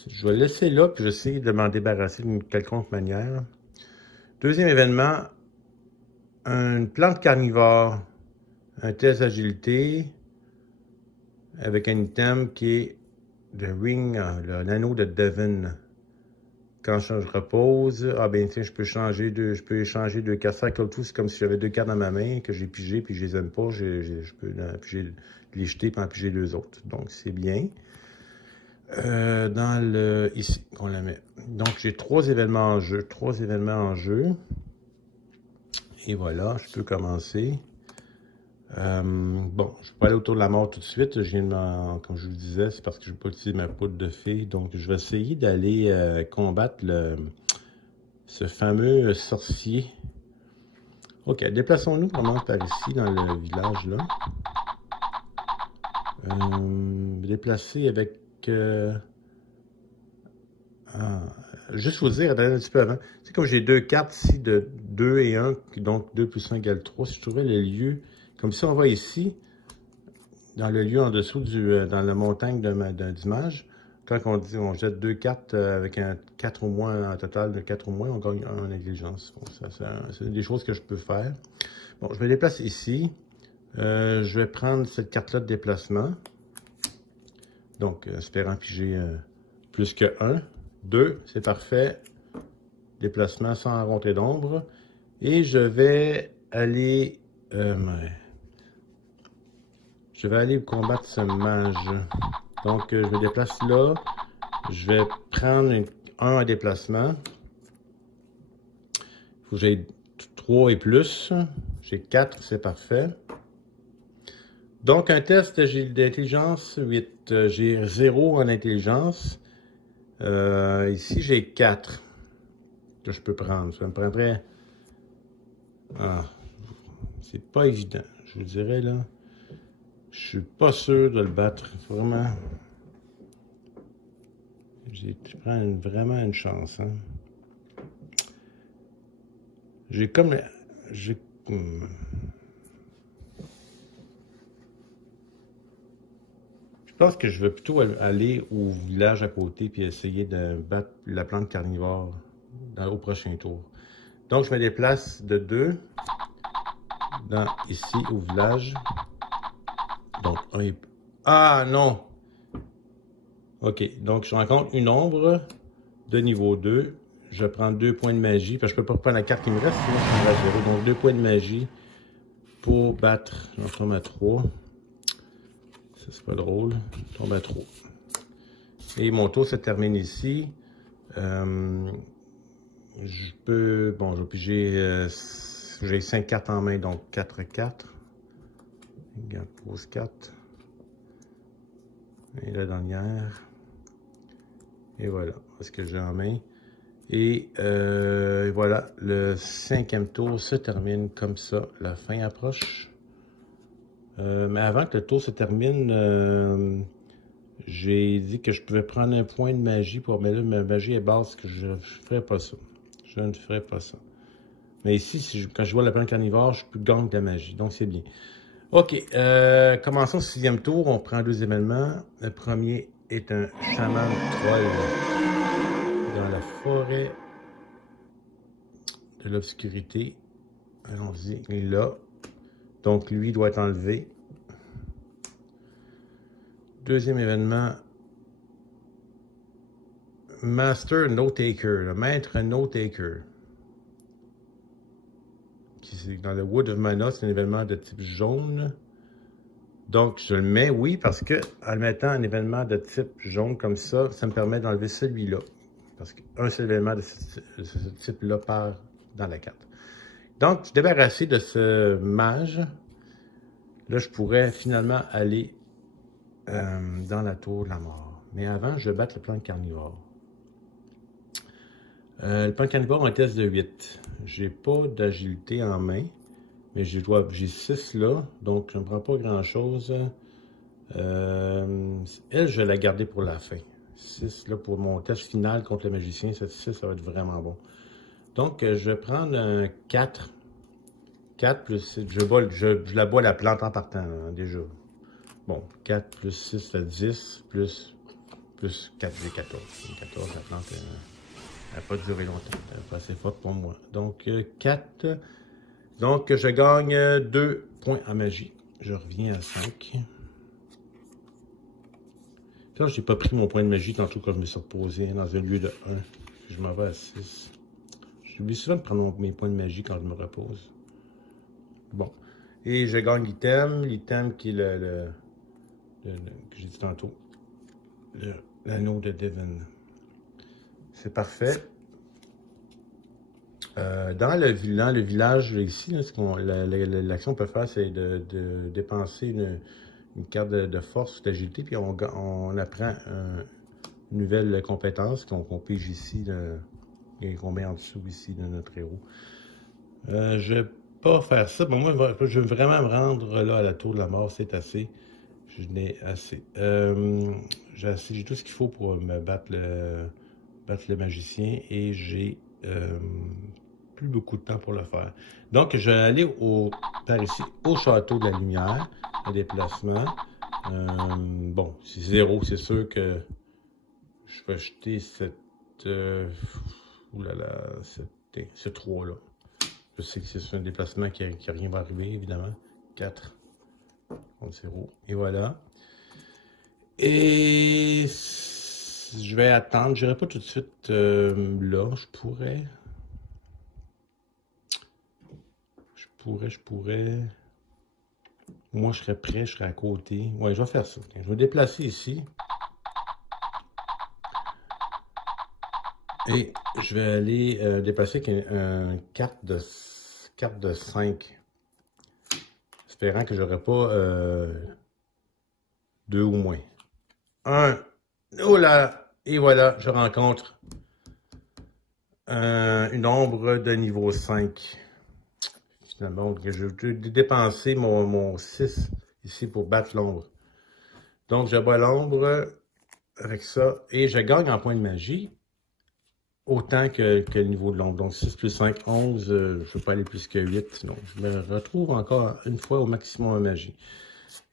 Je vais laisser là, puis j'essaie de m'en débarrasser d'une quelconque manière. Deuxième événement, une plante carnivore, un test d'agilité avec un item qui est le ring, l'anneau de Devin. quand je repose, ah ben tiens, je peux échanger deux cartes Cycle 2, c'est comme si j'avais deux cartes dans ma main que j'ai pigées, puis je les aime pas, je peux les jeter puis en piger deux autres. Donc c'est bien. Dans le ici qu'on la met. Donc j'ai 3 événements en jeu, Et voilà, je peux commencer. Bon, je ne vais pas aller autour de la mort tout de suite. Comme je vous le disais, c'est parce que je n'ai pas utilisé ma poudre de fée. Donc, je vais essayer d'aller combattre ce fameux sorcier. Ok, déplaçons-nous vraiment par ici, dans le village, là. Déplacer avec... juste vous dire, un petit peu avant, c'est comme j'ai deux cartes ici de 2 et 1, donc 2 plus 1 égale 3. Si je trouvais le lieu, comme si on va ici, dans le lieu en dessous, dans la montagne d'image, quand on dit on jette 2 cartes avec un 4 ou moins, un total de 4 ou moins, on gagne 1 en intelligence. Bon, c'est des choses que je peux faire. Bon, je me déplace ici. Je vais prendre cette carte-là de déplacement. Donc, espérant piger plus que 1. 2, c'est parfait. Déplacement sans rencontrer d'ombre. Et je vais aller... je vais aller combattre ce mage. Donc, je me déplace là. Je vais prendre un en déplacement. Il faut que j'aille 3 et plus. J'ai 4, c'est parfait. Donc, un test d'intelligence 8. J'ai 0 en intelligence. Ici, j'ai 4 que je peux prendre. Ça me prendrait... Ah, c'est pas évident. Je vous dirais, là, je suis pas sûr de le battre. Vraiment. Je prends vraiment une chance. Hein. J'ai comme... Je pense que je vais plutôt aller au village à côté puis essayer de battre la plante carnivore au prochain tour. Donc, je me déplace de 2 ici au village. Donc, ah non! Ok, donc je rencontre une ombre de niveau 2. Je prends 2 points de magie, parce que je ne peux pas prendre la carte qui me reste, sinon je prendrai à 0. Donc 2 points de magie pour battre. On tombe à 3. Ça, c'est pas drôle. On tombe à 3. Et mon tour se termine ici. Je peux... Bon, j'ai 5 cartes en main, donc 4 cartes. Regarde, pose 4. Et la dernière. Et voilà, ce que j'ai en main. Et voilà, le 5e tour se termine comme ça. La fin approche. Mais avant que le tour se termine, j'ai dit que je pouvais prendre un point de magie pour... Mais là, ma magie est basse, que je ne ferai pas ça. Je ne ferai pas ça. Mais ici, quand je vois la plante carnivore, je peux gagner de la magie. Donc, c'est bien. OK. Commençons le 6e tour. On prend 2 événements. Le premier est un chaman troll dans la forêt de l'obscurité. Allons-y. Il est là. Donc, lui doit être enlevé. Deuxième événement. Master No-Taker. Le maître No-Taker. Dans le Wood of Mana, c'est un événement de type jaune. Donc, je le mets, oui, parce que en mettant un événement de type jaune comme ça, ça me permet d'enlever celui-là. Parce qu'un seul événement de ce type-là part dans la carte. Donc, je suis débarrassé de ce mage. Là, je pourrais finalement aller dans la tour de la mort. Mais avant, je vais battre le plan de carnivore. Le plan de carnivore a un test de 8. J'ai pas d'agilité en main. Mais j'ai 6 là, donc je ne prends pas grand-chose. Elle, je vais la garder pour la fin. 6 là pour mon test final contre le magicien. Cette 6, ça va être vraiment bon. Donc, je vais prendre un 4. 4 plus 6. Je la bois la plante en partant, hein, déjà. Bon, 4 plus 6 fait 10. Plus 4, j'ai 14. 14, la plante, elle n'a pas duré longtemps. Elle n'est pas assez forte pour moi. Donc, 4... Donc, je gagne 2 points en magie. Je reviens à 5. Là, je n'ai pas pris mon point de magie tantôt quand je me suis reposé dans un lieu de 1. Je m'en vais à 6. J'oublie souvent de prendre mes points de magie quand je me repose. Bon. Et je gagne l'item qui est que j'ai dit tantôt. L'anneau de Devon. C'est parfait. Dans le village ici, l'action qu'on peut faire, c'est de dépenser une carte de force ou d'agilité, puis on apprend une nouvelle compétence qu'on pige ici, et qu'on met en dessous ici de notre héros. Je vais pas faire ça. Bon, moi, je veux vraiment me rendre là à la tour de la mort, c'est assez. Je n'ai assez. J'ai tout ce qu'il faut pour me battre le magicien et j'ai plus beaucoup de temps pour le faire. Donc, je vais aller par ici au château de la lumière, en déplacement. Bon, c'est 0, c'est sûr que je vais jeter oulala, ce 3 là. Je sais que c'est un déplacement qui rien va arriver, évidemment. 4 contre 0. Et voilà. Et je vais attendre. Je n'irai pas tout de suite là. Je pourrais. Moi, je serais prêt, je serais à côté. Ouais, je vais faire ça. Je vais me déplacer ici. Et je vais aller déplacer une carte de 5. Espérant que j'aurai pas 2 ou moins. 1. Oh là! Et voilà, je rencontre une ombre de niveau 5. Finalement, je vais dépenser mon 6 ici pour battre l'ombre. Donc, je bats l'ombre avec ça et je gagne en points de magie autant que le niveau de l'ombre. Donc, 6 plus 5, 11. Je ne peux pas aller plus que 8. Donc, je me retrouve encore une fois au maximum en magie.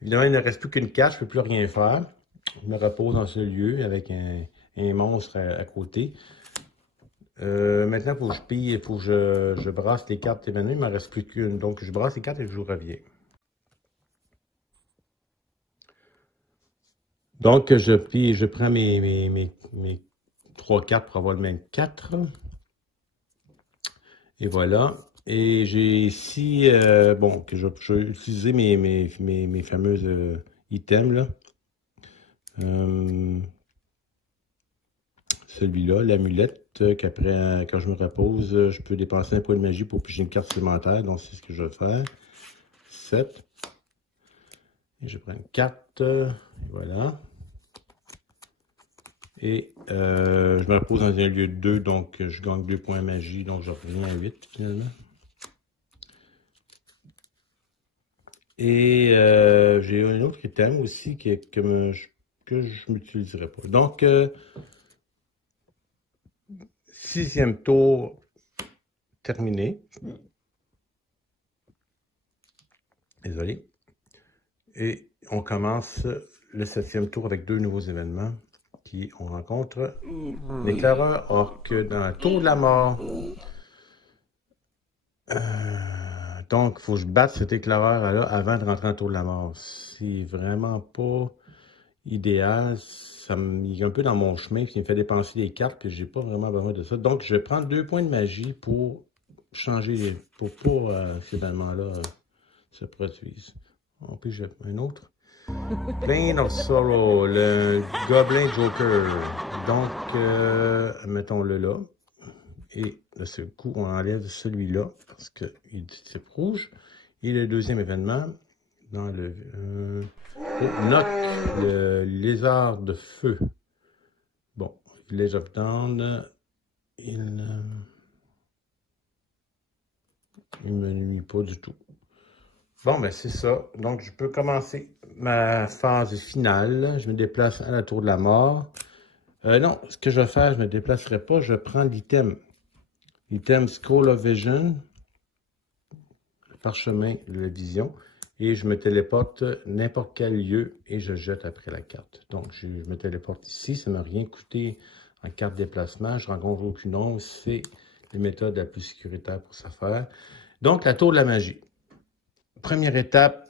Évidemment, il ne reste plus qu'une carte, je ne peux plus rien faire. Je me repose dans ce lieu avec un monstre à côté. Maintenant, il faut que je pille, il faut que je brasse les cartes évanouies. Il ne m'en reste plus qu'une. Donc, je brasse les cartes et je vous reviens. Donc, je prends mes 3 cartes pour avoir le même 4. Et voilà. Et j'ai ici, bon, que je vais utiliser mes fameux items, là. Celui-là, l'amulette, qu'après, quand je me repose, je peux dépenser un point de magie pour piger une carte supplémentaire. Donc, c'est ce que je vais faire. 7. Et je prends une carte. Voilà. Et je me repose dans un lieu de 2, donc je gagne 2 points magie, donc je reviens à 8 finalement. Et j'ai un autre item aussi que je m'utiliserai pas. Donc, 6e tour terminé. Désolé. Et on commence le 7e tour avec 2 nouveaux événements. On rencontre l'éclaireur orc dans la tour de la mort. Donc, il faut que je batte cet éclaireur-là avant de rentrer en tour de la mort. C'est vraiment pas idéal. Il est un peu dans mon chemin, puis il me fait dépenser des cartes, puis j'ai pas vraiment besoin de ça. Donc, je vais prendre 2 points de magie pour changer, pour pas que ces événements-là se produisent. On peut j'ai un autre. Plane of Sorrow, le Goblin Joker. Donc, mettons-le là. Et de ce coup, on enlève celui-là parce qu'il est type rouge. Et le deuxième événement, dans le Nock, le lézard de feu. Bon, Village of Dawn, il me nuit pas du tout. Bon, ben c'est ça. Donc, je peux commencer ma phase finale. Je me déplace à la tour de la mort. Non, ce que je vais faire, je ne me déplacerai pas. Je prends l'item. L'item Scroll of Vision. Le parchemin de la vision. Et je me téléporte n'importe quel lieu et je jette après la carte. Donc, je me téléporte ici. Ça ne m'a rien coûté en carte de déplacement. Je ne rencontre aucune ombre. C'est la méthode la plus sécuritaire pour ça faire. Donc, la tour de la magie. Première étape.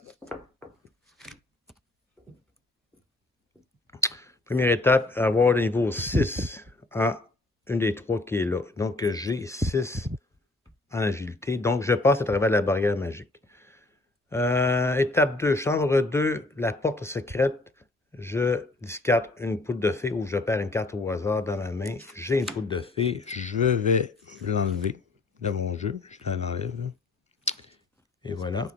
Avoir le niveau 6 en une des trois qui est là. Donc, j'ai 6 en agilité. Donc, je passe à travers la barrière magique. Étape 2, chambre 2, la porte secrète. Je discarte une poudre de fée ou je perds une carte au hasard dans ma main. J'ai une poudre de fée. Je vais l'enlever de mon jeu. Je l'enlève. Et voilà.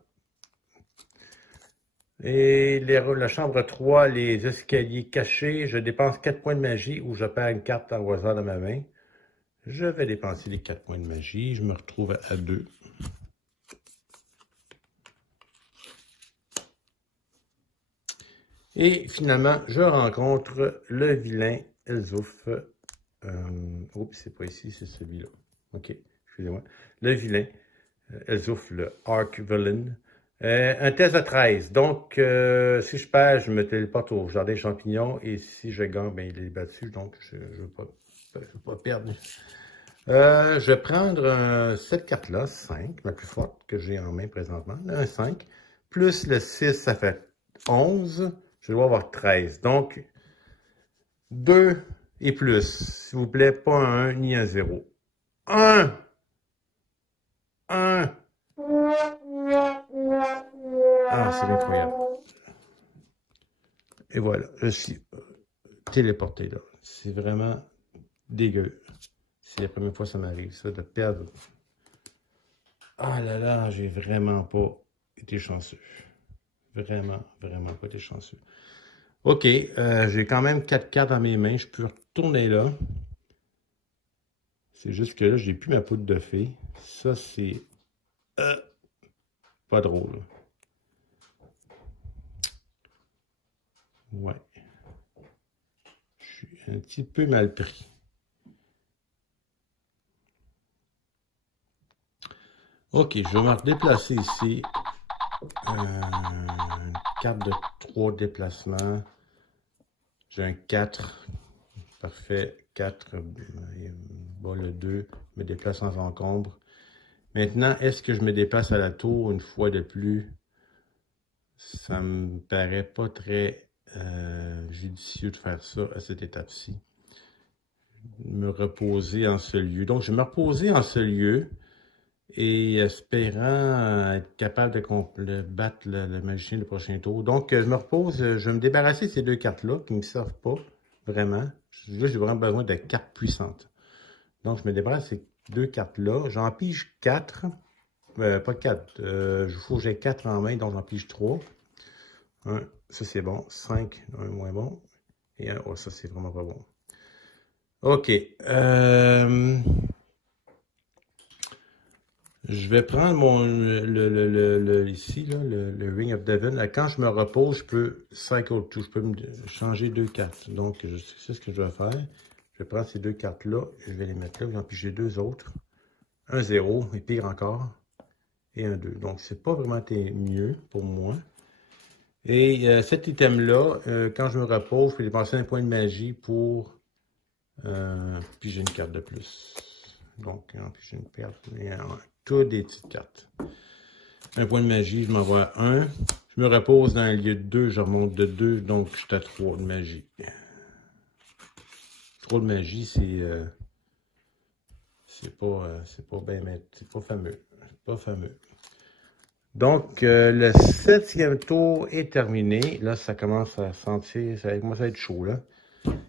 Et la chambre 3, les escaliers cachés. Je dépense 4 points de magie ou je perds une carte au hasard dans ma main. Je vais dépenser les 4 points de magie. Je me retrouve à 2. Et finalement, je rencontre le vilain Elzouf. Oups, c'est pas ici, c'est celui-là. OK, excusez-moi. Le vilain Elzouf, le Arc Villain. Un test de 13. Donc, si je perds, je me téléporte au jardin des champignons. Et si je gagne, ben, il est battu. Donc, je ne veux pas perdre. Je vais prendre cette carte-là, 5, la plus forte que j'ai en main présentement. Un 5. Plus le 6, ça fait 11. Je dois avoir 13. Donc, 2 et plus. S'il vous plaît, pas un 1 ni un 0. 1! 1! Ah, c'est incroyable. Et voilà, je suis téléporté là. C'est vraiment dégueu. C'est la première fois que ça m'arrive, ça, de perdre. Ah là là, j'ai vraiment pas été chanceux. Vraiment pas été chanceux. OK, j'ai quand même 4 cartes dans mes mains. Je peux retourner là. C'est juste que là, j'ai plus ma poudre de fée. Ça, c'est pas drôle. Ouais. Je suis un petit peu mal pris. OK, je vais me déplacer ici. Une carte de 3 déplacements. J'ai un 4. Parfait. 4. Bon, le 2. Je me déplace sans encombre. Maintenant, est-ce que je me déplace à la tour une fois de plus? Ça me paraît pas très judicieux de faire ça à cette étape-ci. Me reposer en ce lieu. Donc, je vais me reposer en ce lieu et espérant être capable de battre le magicien le prochain tour. Donc, je me repose, je vais me débarrasser de ces 2 cartes-là qui ne me servent pas vraiment. Là, j'ai vraiment besoin de cartes puissantes. Donc, je me débarrasse de ces 2 cartes-là. J'en pige 4. Pas 4. Il faut que j'ai 4 en main, donc j'en pige 3. 1, ça c'est bon. 5, un moins bon. Et 1, oh, ça c'est vraiment pas bon. OK. Je vais prendre ici, là, le Ring of Devon. Là, quand je me repose, je peux cycle to. Je peux me changer 2 cartes. Donc, c'est ce que je vais faire. Je vais prendre ces 2 cartes-là et je vais les mettre là. J'en piger 2 autres. Un 0, et pire encore. Et un 2. Donc, c'est pas vraiment mieux pour moi. Et cet item-là, quand je me repose, je peux dépenser un point de magie pour piger une carte de plus. Donc, piger une carte, toutes des petites cartes. Un point de magie, je m'envoie 1. Je me repose dans un lieu de 2, je remonte de 2, donc je suis à 3 de magie. 3 de magie, c'est pas bien, c'est pas fameux. C'est pas fameux. Donc, le 7e tour est terminé. Là, ça commence à sentir, ça commence à être chaud, là.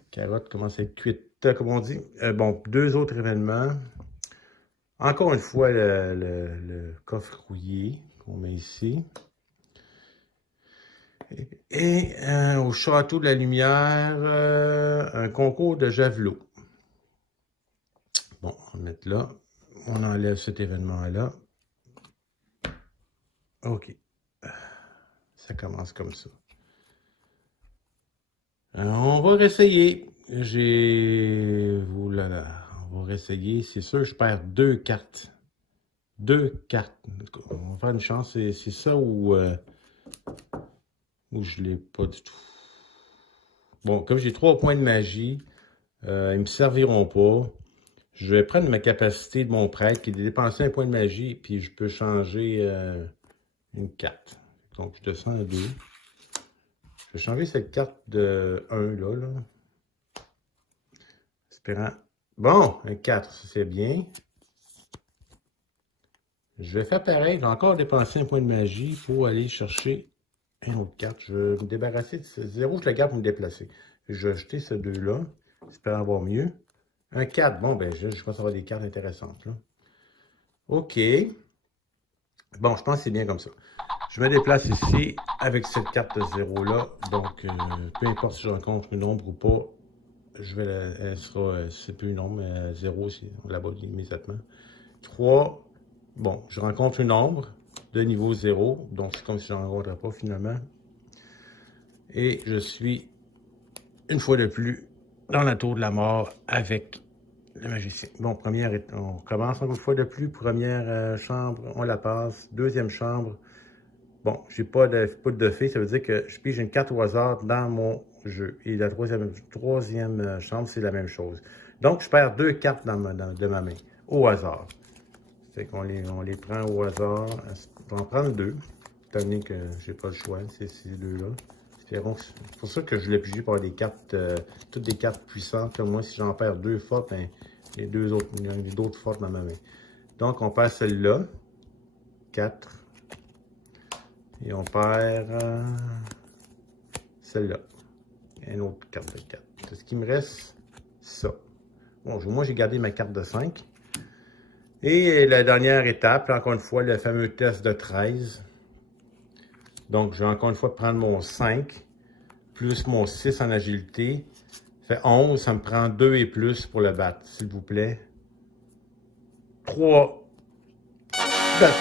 Carotte commence à être cuite, comme on dit. Bon, 2 autres événements. Encore une fois, le coffre rouillé qu'on met ici. Et au Château de la Lumière, un concours de javelot. Bon, on va mettre là. On enlève cet événement-là. OK. Ça commence comme ça. On va réessayer. On va réessayer. C'est sûr, je perds 2 cartes. 2 cartes. On va faire une chance. C'est ça où je l'ai pas du tout. Bon, comme j'ai 3 points de magie, ils ne me serviront pas. Je vais prendre ma capacité de mon prêtre qui est de dépenser un point de magie, puis je peux changer une carte. Donc, je descends à 2. Je vais changer cette carte de 1 là. Espérant Bon, un 4, c'est bien. Je vais faire pareil. J'ai encore dépensé un point de magie pour aller chercher un autre 4. Je vais me débarrasser de ce 0. Je le garde pour me déplacer. Je vais jeter ce 2-là. J'espère avoir mieux. Un 4. Bon, ben, je pense avoir des cartes intéressantes, là. OK. Bon, je pense que c'est bien comme ça. Je me déplace ici avec cette carte 0-là. Donc, peu importe si je rencontre une ombre ou pas, je vais elle sera, c'est plus une ombre, 0, on la voit immédiatement. 3. Bon, je rencontre une ombre de niveau 0, donc c'est comme si je n'en rencontrais pas finalement. Et je suis, une fois de plus, dans la tour de la mort avec le magicien. Bon, on commence encore une fois de plus. Première chambre, on la passe. Deuxième chambre, bon, j'ai pas de fée, ça veut dire que je pige une carte au hasard dans mon jeu. Et la troisième chambre, c'est la même chose. Donc, je perds 2 cartes de ma main, au hasard. C'est qu'on les prend au hasard. On va en prendre 2, étant donné que j'ai pas le choix, c'est ces 2-là. C'est pour ça que je l'ai pigé par des cartes, toutes des cartes puissantes. Moi, si j'en perds 2 fortes, ben, les deux autres, il y en a d'autres fortes dans ma main. Donc, on perd celle-là, 4. Et on perd celle-là. Une autre carte de 4. Ce qui me reste, ça. Bon, moi, j'ai gardé ma carte de 5. Et la dernière étape, encore une fois, le fameux test de 13. Donc, je vais encore une fois prendre mon 5, plus mon 6 en agilité. Ça fait 11, ça me prend 2 et plus pour le battre, s'il vous plaît. 3, battu.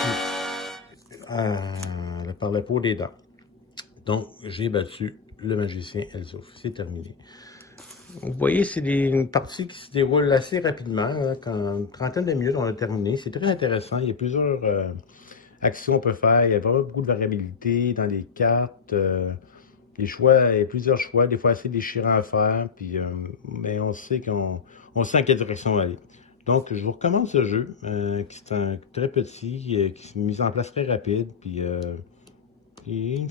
Par le pot des dents. Donc, j'ai battu le magicien Elzouf. C'est terminé. Vous voyez, c'est une partie qui se déroule assez rapidement. Hein, quand une trentaine de minutes, on a terminé. C'est très intéressant. Il y a plusieurs actions qu'on peut faire. Il y a vraiment beaucoup de variabilité dans les cartes. Les choix, il y a plusieurs choix. Des fois, assez déchirants à faire. Puis, mais on sait on sent à quelle direction on va aller. Donc, je vous recommande ce jeu, qui est un très petit, qui est mis en place très rapide. Puis, il me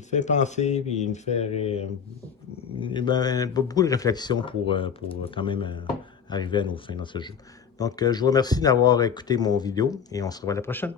fait penser, puis il me fait beaucoup de réflexion pour quand même arriver à nos fins dans ce jeu. Donc, je vous remercie d'avoir écouté mon vidéo et on se revoit la prochaine.